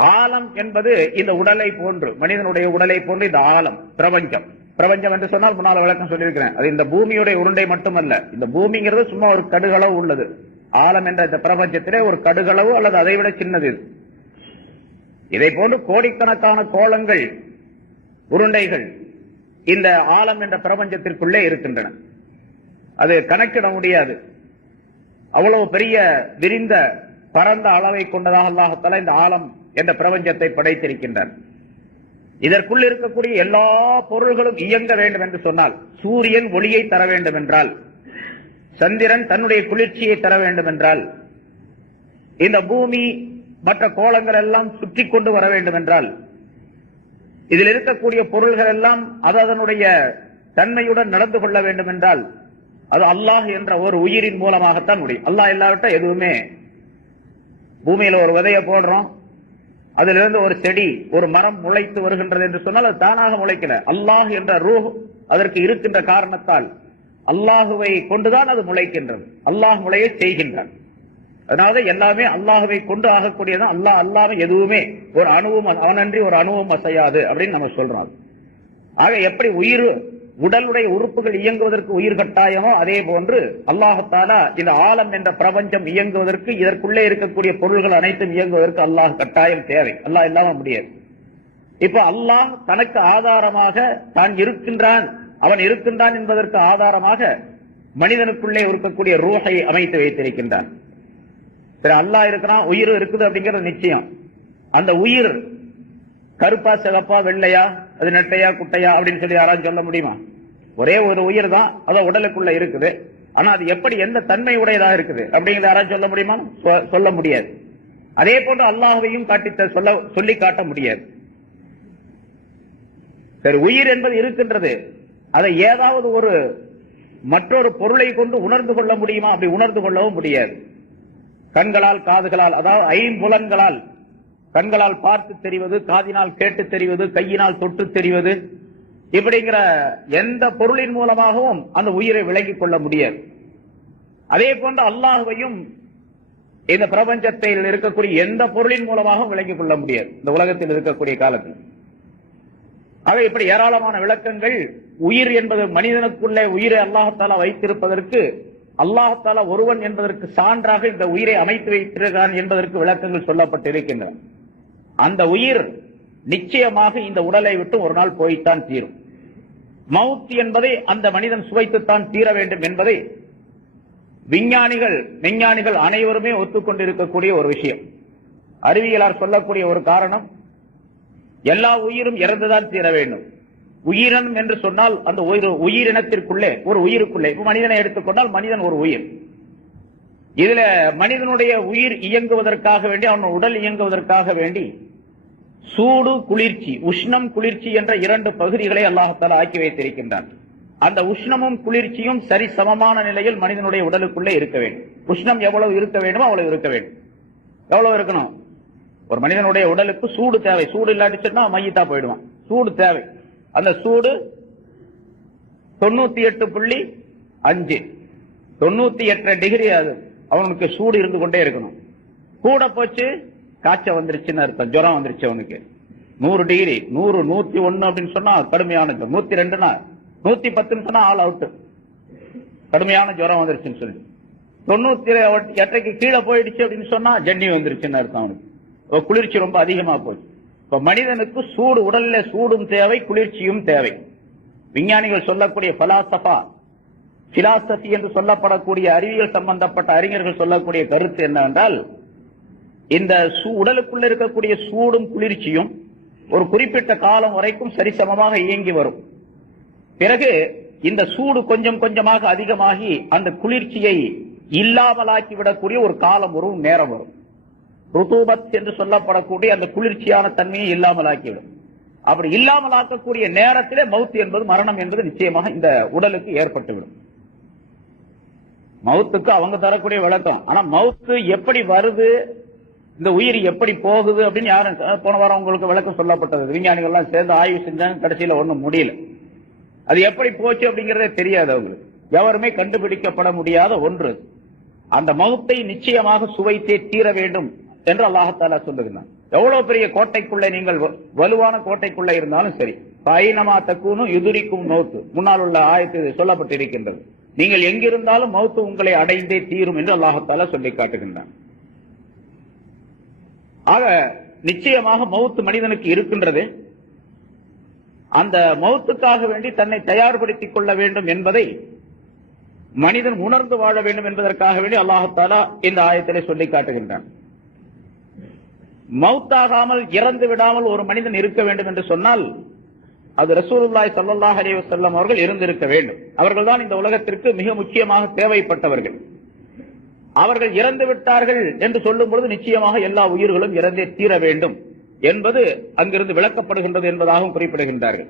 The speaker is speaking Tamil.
ஆலம் என்பது இந்த உடலை போன்று மனிதனுடைய உடலை போன்று இந்த ஆலம் பிரபஞ்சம். பிரபஞ்சம் என்று சொன்னால் முன்னால் விளக்கம் சொல்லியிருக்கிறேன். அது இந்த பூமியுடைய உருண்டை மட்டுமல்ல. இந்த பூமிங்கிறது சும்மா ஒரு கடுகளவு உள்ளது. ஆலம் என்ற இந்த பிரபஞ்சத்திலே ஒரு கடுகளவு அல்லது அதை விட சின்னது இதை. போன்று கோடிக்கணக்கான கோலங்கள் உருண்டைகள் இந்த ஆலம் என்ற பிரபஞ்சத்திற்குள்ளே இருக்கின்றன. அது கணக்கிட முடியாது. அவ்வளவு பெரிய விரிந்த பரந்த அளவை கொண்டதாக அல்லாஹத்தால இந்த ஆலம் என்ற பிரபஞ்சத்தை படைத்திருக்கின்றார். இதற்குள் இருக்கக்கூடிய எல்லா பொருள்களும் இயங்க வேண்டும் என்று சொன்னால் சூரியன் ஒளியை தர வேண்டும் என்றால் சந்திரன் தன்னுடைய குளிர்ச்சியை தர வேண்டும் என்றால் இந்த பூமி மற்ற கோலங்கள் எல்லாம் சுற்றி கொண்டு வர வேண்டும் என்றால் இதில் இருக்கக்கூடிய பொருள்கள் எல்லாம் அது அதனுடைய தன்மையுடன் நடந்து கொள்ள வேண்டும் என்றால் அது அல்லாஹ் என்ற ஒரு உயிரின் மூலமாகத்தான் முடியும். அல்லாஹ் இல்லாவிட்டா எதுவுமே பூமியில ஒரு விதைய போடுறோம் அதிலிருந்து ஒரு செடி ஒரு மரம் முளைத்து வருகின்றது என்று சொன்னால் அது தானாக முளைக்கல. அல்லாஹ் என்ற ரூ அதற்கு இருக்கின்ற காரணத்தால் அல்லாஹுவை கொண்டுதான் அது முளைக்கின்றது. அல்லாஹ் முளைய செய்கின்றான். அதனால எல்லாமே அல்லாஹுவை கொண்டு ஆகக்கூடியதான் அல்லாஹ் அல்லாம எதுவுமே ஒரு அணுவும் அவனன்றி ஒரு அணுவும் அசையாது அப்படின்னு நம்ம சொல்றோம். ஆக எப்படி உயிர் உடலுடைய உறுப்புகள் இயங்குவதற்கு உயிர் கட்டாயமோ அதே போன்று அல்லாஹத்தாலா இந்த ஆலம் என்ற பிரபஞ்சம் இயங்குவதற்கு இதற்குள்ளே இருக்கக்கூடிய பொருள்கள் அனைத்தும் இயங்குவதற்கு அல்லாஹ் கட்டாயம் தேவை. அல்லாஹ் இல்லாம முடியாது. இப்ப அல்லாஹ் தனக்கு ஆதாரமாக தான் இருக்கின்றான். அவன் இருக்கின்றான் என்பதற்கு ஆதாரமாக மனிதனுக்குள்ளே இருக்கக்கூடிய ரூஹை அமைத்து வைத்திருக்கின்றான். சரி அல்லாஹ் இருக்கிறான் உயிர் இருக்குது அப்படிங்கிறது நிச்சயம். அந்த உயிர் கருப்பா சிவப்பா வெள்ளையா அது நெட்டையா குட்டையா அப்படின்னு சொல்லி யாராவது சொல்ல முடியுமா? ஒரே ஒரு உயிர் தான் அதான் உடலுக்குள்ள இருக்குது. ஆனா அது எப்படி எந்த தன்மை உடையதா இருக்குது? அப்படிங்கிறத யாராவது சொல்ல முடியுமா? சொ- சொல்ல முடியாது. அதே போன்று அல்லாஹையும் காட்டி சொல்ல சொல்லி காட்ட முடியாது. சரி உயிர் என்பது இருக்கின்றது. அதை ஏதாவது ஒரு மற்றொரு பொருளை கொண்டு உணர்ந்து கொள்ள முடியுமா? அப்படி உணர்ந்து கொள்ளவும் முடியாது. கண்களால் காதுகளால் அதாவது ஐம்புலன்களால் கண்களால் பார்த்து தெரிவது காதினால் கேட்டு தெரிவது கையினால் தொட்டு தெரிவது இப்படிங்கிற எந்த பொருளின் மூலமாகவும் அந்த உயிரை விளங்கிக் கொள்ள முடியாது. அதே போன்று அல்லாஹுவையும் இந்த பிரபஞ்சத்தில் இருக்கக்கூடிய எந்த பொருளின் மூலமாகவும் விளங்கிக் கொள்ள முடியாது. இந்த உலகத்தில் இருக்கக்கூடிய காலத்தில். ஆக இப்படி ஏராளமான விளக்கங்கள் உயிர் என்பது மனிதனுக்குள்ளே உயிரை அல்லாஹாலா வைத்திருப்பதற்கு அல்லாஹாலா ஒருவன் என்பதற்கு சான்றாக இந்த உயிரை அமைத்து வைத்திருக்கான் என்பதற்கு விளக்கங்கள் சொல்லப்பட்டிருக்கின்றன. அந்த உயிர் நிச்சயமாக இந்த உடலை விட்டு ஒரு நாள் போய்த்தான் தீரும். மவுத் என்பதை அந்த மனிதன் சுவைத்துத்தான் தீர வேண்டும் என்பதை விஞ்ஞானிகள் விஞ்ஞானிகள் அனைவருமே ஒத்துக்கொண்டிருக்கக்கூடிய ஒரு விஷயம். அறிவியலார் சொல்லக்கூடிய ஒரு காரணம் எல்லா உயிரும் இறந்துதான் தீர வேண்டும். உயிரினம் என்று சொன்னால் அந்த உயிர் உயிரினத்திற்குள்ளே ஒரு உயிருக்குள்ளே இப்ப மனிதனை எடுத்துக்கொண்டால் மனிதன் ஒரு உயிர். இதுல மனிதனுடைய உயிர் இயங்குவதற்காக வேண்டி அவன் உடல் இயங்குவதற்காக வேண்டி சூடு குளிர்ச்சி உஷ்ணம் குளிர்ச்சி என்ற இரண்டு பகுதிகளை அல்லாஹத்தால் ஆக்கி வைத்திருக்கின்றான். அந்த உஷ்ணமும் குளிர்ச்சியும் சரி சமமான நிலையில் மனிதனுடைய உடலுக்குள்ளே இருக்க வேண்டும். உஷ்ணம் எவ்வளவு இருக்க வேண்டுமோ அவ்வளவு இருக்க வேண்டும். எவ்வளவு இருக்கணும்? ஒரு மனிதனுடைய உடலுக்கு சூடு தேவை. சூடு இல்லாட்டிச்சுன்னா மையத்தா போயிடுவான். சூடு தேவை. அந்த சூடு தொண்ணூத்தி எட்டு புள்ளி அஞ்சு. தொண்ணூத்தி எட்டரை டிகிரி அது. அவனுக்கு சூடு இருந்து கொண்டே இருக்கணும். கூட போச்சு காய்ச்சல் வந்துருச்சுன்னு அர்த்தம். ஜுரம் வந்துருச்சு அவனுக்கு. நூறு டிகிரி நூறு நூத்தி ஒன்னு அப்படின்னு சொன்னா கடுமையான ஜுரம். நூத்தி ரெண்டுனா நூத்தி பத்துன்னு சொன்னா ஆள் அவுட்டு கடுமையான ஜுரம் வந்துருச்சுன்னு சொல்லி. தொண்ணூத்தி எட்டைக்கு கீழே போயிடுச்சு அப்படின்னு சொன்னா ஜன்னி வந்துருச்சுன்னு அர்த்தம் அவனுக்கு. இப்போ குளிர்ச்சி ரொம்ப அதிகமா போச்சு. இப்ப மனிதனுக்கு சூடு உடல்ல சூடும் தேவை குளிர்ச்சியும் தேவை. விஞ்ஞானிகள் சொல்லக்கூடிய பலாசபா பிலாசபி என்று சொல்லப்படக்கூடிய அறிவியல் சம்பந்தப்பட்ட அறிஞர்கள் சொல்லக்கூடிய கருத்து என்னவென்றால் இந்த சூ- உடலுக்குள்ள இருக்கக்கூடிய சூடும் குளிர்ச்சியும் ஒரு குறிப்பிட்ட காலம் வரைக்கும் சரிசமமாக இயங்கி வரும். பிறகு இந்த சூடு கொஞ்சம் கொஞ்சமாக அதிகமாகி அந்த குளிர்ச்சியை இல்லாமலாக்கி விடக்கூடிய ஒரு காலம் வரும் நேரம் வரும். ருதூபத் என்று சொல்லப்படக்கூடிய அந்த குளிர்ச்சியான தன்மையை இல்லாமலாக்கிவிடும். அப்படி இல்லாமலாக்கக்கூடிய நேரத்திலே மவுத்து என்பது மரணம் என்பது நிச்சயமாக இந்த உடலுக்கு ஏற்பட்டுவிடும். மவுத்துக்கு அவங்க தரக்கூடிய விளக்கம். ஆனா மவுத்து எப்படி வருது இந்த உயிர் எப்படி போகுது அப்படின்னு யாரும் போன வாரம் உங்களுக்கு விளக்கம் சொல்லப்பட்டது. விஞ்ஞானிகள் எல்லாம் சேர்ந்து ஆய்வு செஞ்சாங்க கடைசியில ஒண்ணும் முடியல. அது எப்படி போச்சு அப்படிங்கறதே தெரியாது அவங்களுக்கு. எவருமே கண்டுபிடிக்கப்பட முடியாத ஒன்று. அந்த மௌத்தை நிச்சயமாக சுவைத்தே தீர வேண்டும் என்று அல்லாஹத்தாலா சொல்லுகிறான் எவ்வளவு பெரிய கோட்டைக்குள்ளே நீங்கள் வ- வலுவான கோட்டைக்குள்ளே இருந்தாலும் சரி பைனமா தக்கூனும் எதிரிக்கும் மௌத்து. முன்னால் உள்ள ஆயத்து சொல்லப்பட்டிருக்கின்றது. நீங்கள் எங்கிருந்தாலும் மௌத்து உங்களை அடைந்தே தீரும் என்று அல்லாஹத்தாலா சொல்லி காட்டுகின்றான். ஆக நிச்சயமாக மௌத்து மனிதனுக்கு இருக்கின்றது. அந்த மௌத்துக்காக வேண்டி தன்னை தயார்படுத்திக் கொள்ள வேண்டும் என்பதை மனிதன் உணர்ந்து வாழ வேண்டும் என்பதற்காக வேண்டி அல்லாஹாலா இந்த ஆயத்திலே சொல்லி காட்டுகின்றான். மௌத்தாகாமல் இறந்து விடாமல் ஒரு மனிதன் இருக்க வேண்டும் என்று சொன்னால் அது ரசூலுல்லாய் சல்லாஹ் அலி வசல்லம் அவர்கள் இருந்திருக்க வேண்டும். அவர்கள்தான் இந்த உலகத்திற்கு மிக முக்கியமாக தேவைப்பட்டவர்கள். அவர்கள் இறந்து விட்டார்கள் என்று சொல்லும் பொழுது நிச்சயமாக எல்லா உயிர்களும் இறந்தே தீர வேண்டும் என்பது அங்கிருந்து விளக்கப்படுகின்றது என்பதாகவும் குறிப்பிடுகின்றார்கள்.